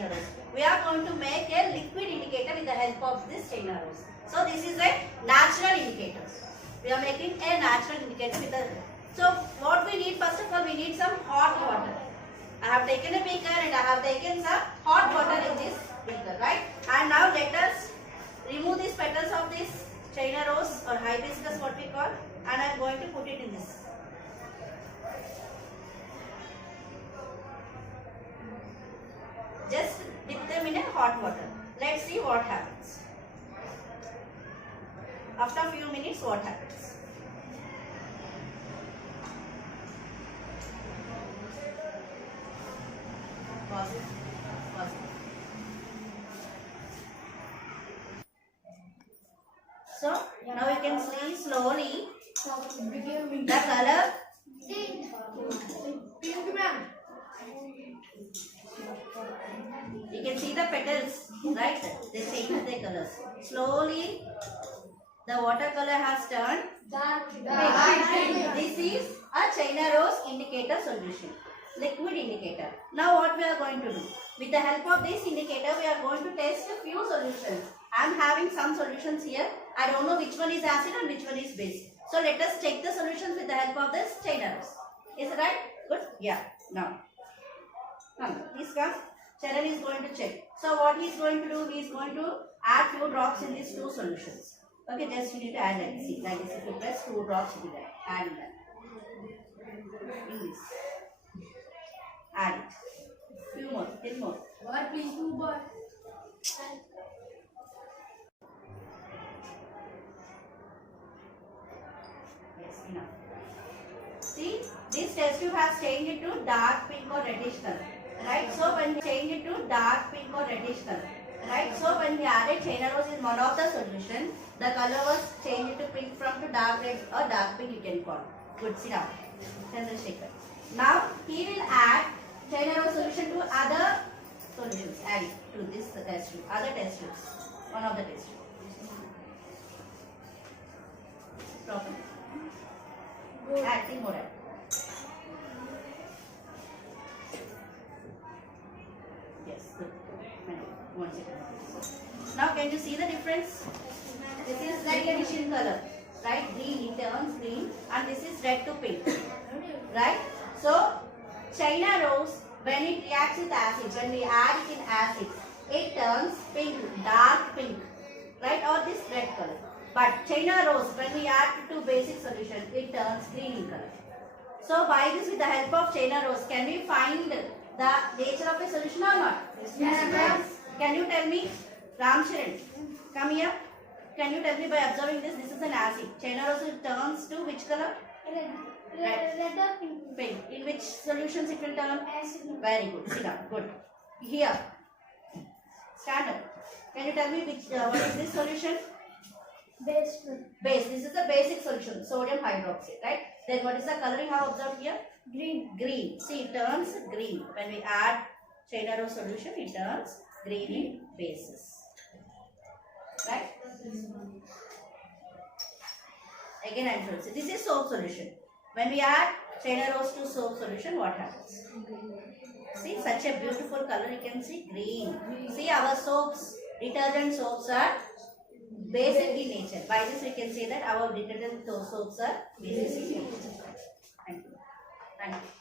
China rose. We are going to make a liquid indicator with the help of this China rose. So this is a natural indicator. We are making a natural indicator with the. So what we need, first of all, we need some hot water. I have taken a beaker and I have taken some hot water in this beaker, right? And now let us remove these petals of this China rose or hibiscus, what we call, and I am going to put it in this. Just dip them in a hot water. Let's see what happens. After a few minutes, what happens? Pause it. Pause it. So now you can see slowly the color. You can see the petals, right? They change their colors. Slowly the watercolor has turned pink. This is a China rose indicator solution, liquid indicator. Now what we are going to do? With the help of this indicator, we are going to test a few solutions. I am having some solutions here. I don't know which one is acid and which one is base. So let us check the solutions with the help of this China rose. Is it right? Good? Yeah. Now, please come. Charan is going to check. So what he is going to do, he is going to add few drops in these two solutions. Okay, just you need to add like this. See, like this. If you press 2 drops into that, add in that. In this. Add it. Few more, 10 more. Boy, please move, boy. Yes, enough. See, this test tube has changed it to dark pink or reddish color. Right? So when we change it to dark pink or reddish color. Right? So when we added China rose in one of the solution, the color was changed to pink from to dark red or dark pink, you can call. Good, sit down. Chandrasekhar. Now he will add China rose solution to other solutions. Add it to this test tube. Other test tubes. One of the test tubes. Properly. Add 3 more. Yes, good. One second. Now can you see the difference? This is light addition color, right? Green, it turns green, and this is red to pink, right? So China rose, when it reacts with acid, when we add it in acid, it turns pink, dark pink, right? Or this red color. But China rose, when we add to basic solution, it turns green in color. So by this, with the help of China rose, can we find the nature of a solution or not? Yes. Can you tell me? Ramcharan, come here. Can you tell me by observing this? This is an acid. China rose turns to which color? Red or pink? Pink. In which solutions it will turn? Acid. Very good. Sit down. Good. Here. Stand up. Can you tell me which what is this solution? Base. Base. This is the basic solution. Sodium hydroxide. Right? Then what is the coloring I have observed here? Green. Green. See, it turns green. When we add China rose solution, it turns green in bases. Right? Again I am showing. This is soap solution. When we add China rose to soap solution, what happens? See, such a beautiful color, you can see green. See, our soaps, detergent soaps are basic in nature. By this we can say that our detergent soaps are basic in nature. Thank you. Thank you.